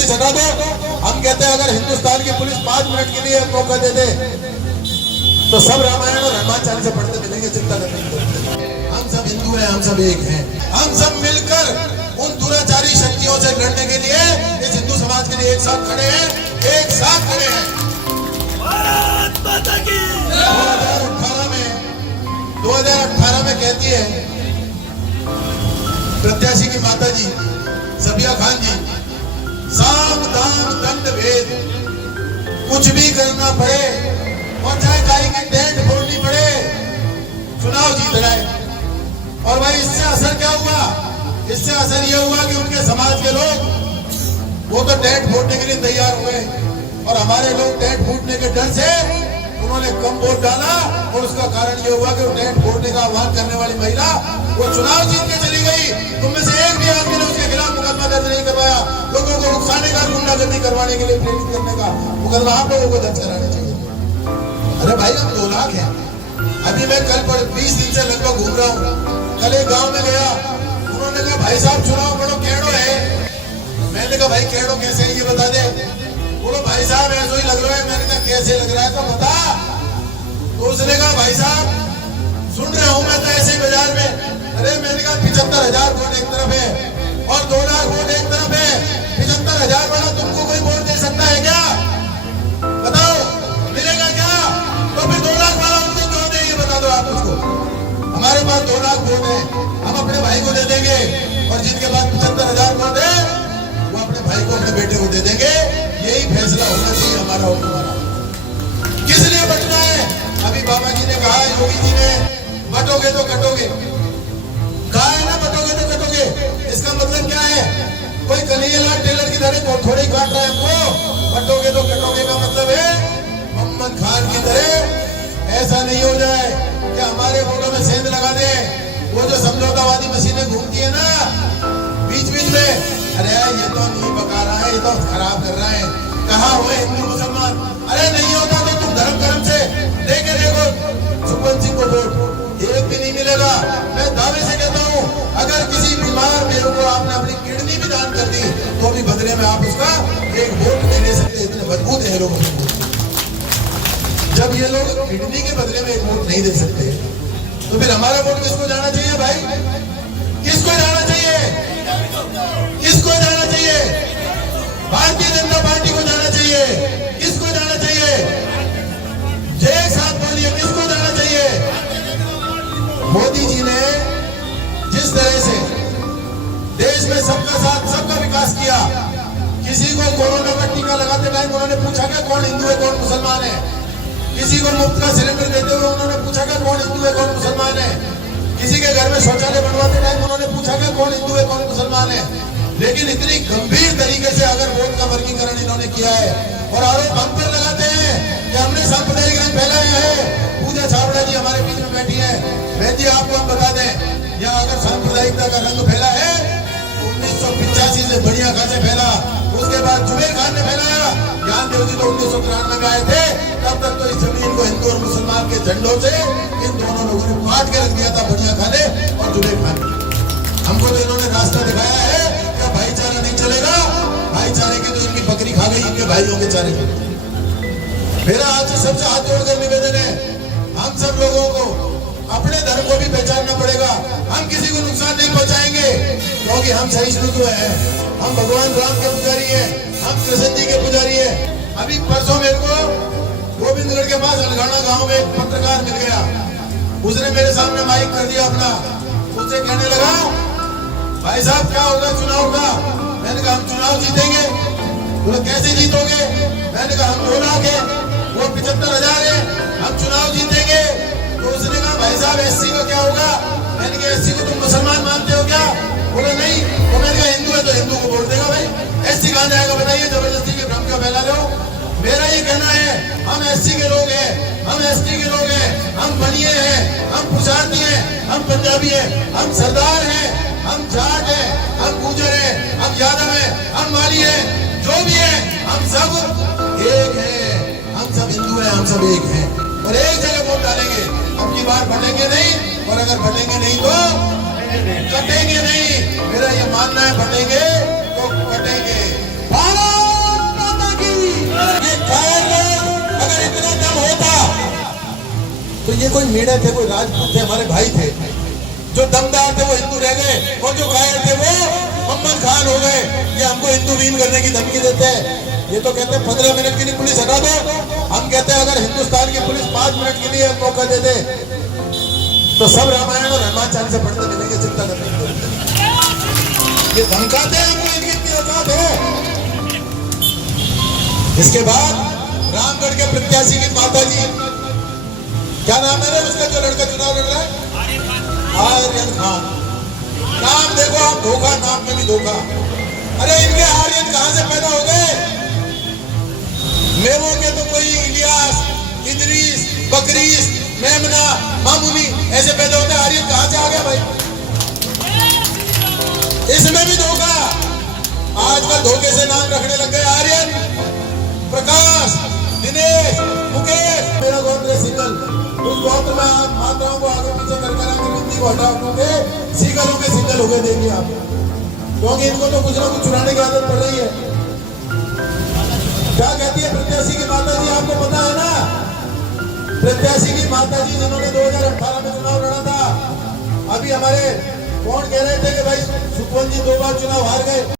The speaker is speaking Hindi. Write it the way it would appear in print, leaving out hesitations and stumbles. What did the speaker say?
पुलिस हटा दो। हम कहते हैं अगर हिंदुस्तान की पुलिस 5 मिनट के लिए मौका दे दे तो सब रामायण और हनुमान चालीसा पढ़ते मिलेंगे, चिंता करने की जरूरत नहीं। हम सब हिंदू हैं, हम सब एक हैं। हम सब मिलकर उन दुराचारी शक्तियों से लड़ने के लिए इस हिंदू समाज के लिए एक साथ खड़े हैं, एक साथ खड़े हैं। 2018 में कहती है प्रत्याशी की माता जी सबिया खान जी, साम दाम दंड भेद कुछ भी करना पड़े और चाहे गाय की टेंट फोड़नी पड़े, चुनाव जीतना है। और भाई इससे असर क्या हुआ? इससे असर यह हुआ कि उनके समाज के लोग वो तो टेंट फोड़ने के लिए तैयार हुए और हमारे लोग टेंट फूटने के डर से उन्होंने कम वोट डाला और उसका कारण यह हुआ कि वो टेंट फोड़ने का आह्वान करने वाली महिला वो चुनाव जीत के चली गई। तुम में से एक भी आदमी ने उसके खिलाफ मुकदमा दर्ज नहीं करवाया। लोगों को उकसाने का, गुंडागर्दी करवाने के लिए प्रेरित करने का मुकदमा आप लोगों को दर्ज कराना चाहिए। अरे भाई हम 2 लाख हैं। अभी मैं कल पर 20 दिन से लगभग घूम रहा हूँ। कल एक गाँव में गया, उन्होंने कहा भाई साहब चुनाव बड़ो केड़ो है। मैंने कहा भाई केड़ो कैसे है ये बता दे। बोलो भाई साहब ऐसा ही लग रहा है। मैंने कहा कैसे लग रहा है तो बता। तो उसने कहा भाई साहब सुन रहा हूं मैं तो ऐसे ही बाजार में। अरे मैंने कहा 75,000 वोट एक तरफ है और 2 लाख वोट एक तरफ है। 75,000 वाला तुमको कोई वोट दे सकता है क्या? बताओ मिलेगा क्या? तो फिर 2 लाख वाला उनको क्यों दे, ये बता दो आप मुझको। हमारे पास 2 लाख वोट है, हम अपने भाई को दे देंगे और जिनके पास 75,000 वोट है वो अपने भाई को, अपने बेटे को दे देंगे। यही फैसला होना चाहिए हमारा और तुम्हारा। किस लिए बचना है? अभी बाबा जी ने कहा, योगी जी ने, बटोगे तो कटोगे। कहा है ना बटोगे तो कटोगे। इसका मतलब क्या है? कोई कन्हैयालाल टेलर की तरह थोड़ी काट रहा है हमको। बटोगे तो कटोगे का मतलब है मोहम्मद खान की तरह ऐसा नहीं हो जाए कि हमारे वोटों में सेंध लगा दे। वो जो समझौतावादी मशीनें घूमती है ना बीच बीच में, अरे ये तो नहीं पका रहा है, ये तो खराब कर रहा है। कहा हुए हिंदू मुसलमान, अरे नहीं होता तो तुम धर्म कर्म से लेके देखो सुखवंत सिंह को वोट एक भी नहीं मिलेगा। मैं दावे से कहता हूँ अगर किसी बीमार मेरे को आपने अपनी किडनी भी दान कर दी तो भी बदले में आप उसका एक वोट नहीं ले सकते। इतने मजबूत है लोग। जब ये लोग किडनी के बदले में एक वोट नहीं दे सकते तो फिर हमारा वोट किसको जाना चाहिए भाई? किसको जाना चाहिए? किसको जाना चाहिए? भारतीय जनता पार्टी को जाना चाहिए। किसको जाना चाहिए? जय साथ बोलिए, किसको जाना चाहिए? मोदी जी ने जिस तरह से देश में सबका साथ, सबका विकास किया, किसी को कोरोना का टीका लगाते टाइम उन्होंने पूछा क्या कौन हिंदू है कौन मुसलमान है। किसी को मुफ्त का सिलेंडर देते हुए उन्होंने पूछा क्या कौन हिंदू है कौन मुसलमान है। किसी के घर में शौचालय बनवाते टाइम उन्होंने पूछा क्या कौन हिंदू है कौन मुसलमान है। लेकिन इतनी गंभीर तरीके से अगर वोट का वर्गीकरण इन्होंने किया है और आरोप हम पर लगाते हैं कि हमने सांप्रदायिक रंग फैलाया है। पूजा छाबड़ा जी हमारे बीच में बैठी है। बहन जी आपको हम बता दें, यहाँ अगर सांप्रदायिकता का रंग फैला है तो 1985 से बढ़िया खासे फैला। उसके बाद जुबेर खान ने फैलाया। ज्ञान देव जी तो 1993 में आए थे। तब तक तो इस जमीन को हिंदू और मुसलमान के झंडों से इन दोनों लोगों ने काट के रख दिया था, बढ़िया खाने और जुबेर खान। हमको तो इन्होंने रास्ता दिखाया है कि भाईचारा नहीं चलेगा। भाईचारे की तो इनकी बकरी खा गई, इनके भाइयों के चारे को। मेरा आपसे सबसे हाथ जोड़कर निवेदन है, हम सब लोगों को अपने धर्म को भी पहचानना पड़ेगा। हम किसी को नुकसान नहीं पहुंचाएंगे क्योंकि हम सहिष्णुत्व हैं। हम भगवान राम के पुजारी हैं, हम कृष्ण जी के पुजारी हैं। अभी परसों मेरे को गोविंदगढ़ के पास अलगाना गांव में एक पत्रकार मिल गया। उसने मेरे सामने माइक कर दिया अपना। उससे कहने लगा भाई साहब क्या होगा चुनाव का? मैंने कहा हम चुनाव जीतेंगे। बोले कैसे जीतोगे? मैंने कहा हम 2 लाख है, वो 75,000 है, हम चुनाव जीतेंगे। तो उसने कहा भाई साहब एससी का क्या होगा? मैंने कहा एससी को तुम मुसलमान मानते हो क्या? बोले नहीं। तो मैंने कहा हिंदू है तो हिंदू को वोट देगा भाई, एससी कहाँ जाएगा बताइए? जबरदस्ती के भ्रम का फैला लो। मेरा ये कहना है हम एससी के लोग हैं, हम एसटी के लोग हैं, हम बनिए हैं, हम पुजारती हैं, हम पंजाबी हैं, हम सरदार हैं, हम जाट हैं, हम गुजर हैं, हम यादव हैं, हम माली हैं, जो भी है हम सब एक हैं। हम सब हिंदू हैं, हम सब एक हैं और एक जगह वोट डालेंगे। अब की बार बटेंगे नहीं और अगर बटेंगे नहीं तो कटेंगे नहीं। मेरा ये मानना है बटेंगे तो कटेंगे। भारत कोई मीणे थे, कोई राजपूत थे, हमारे भाई थे, जो दमदार थे वो हिंदू रह गए, और जो कायर थे वो मोहम्मद खान हो गए। ये हमको हिंदू वीन करने की धमकी देते हैं। ये तो कहते हैं 15 मिनट के लिए पुलिस हटा दो। हम कहते हैं अगर हिंदुस्तान की पुलिस 5 मिनट के लिए मौका दे दे तो सब रामायण और हनुमान चालीसा पढ़ते मिलेंगे, चिंता करने की जरूरत नहीं। ये धमकाते हैं हमको, इनकी इतनी औकात है। इसके बाद रामगढ़ के प्रत्याशी की माता जी, क्या नाम है उसका जो लड़का चुनाव लड़ रहा है, आर्यन खान। नाम देखो आप, धोखा, नाम में भी धोखा। अरे इनके आर्यन कहां से पैदा हो गए? मेवों के तो कोई इलियास, इदरीस, बकरीस, मेमना, मामूनी ऐसे पैदा होते, आर्यन कहां से आ गया भाई? इसमें भी धोखा। आजकल धोखे से नाम रखने लग गए, आर्यन, प्रकाश, दिनेश, मुकेश। मेरा गोत्र सिंगल, उस गोत्र में आप माताओं को आगे पीछे कर बिंदी को हटा दोगे, सिंगलों के सिंगल हो गए देंगे आप, क्योंकि इनको तो कुछ ना कुछ चुराने की आदत पड़ रही है। क्या कहती है प्रत्याशी की माता जी, आपको पता है ना? प्रत्याशी की माता जी जिन्होंने 2018 में चुनाव लड़ा था, अभी हमारे कौन कह रहे थे कि भाई सुखवंत जी 2 बार चुनाव हार गए।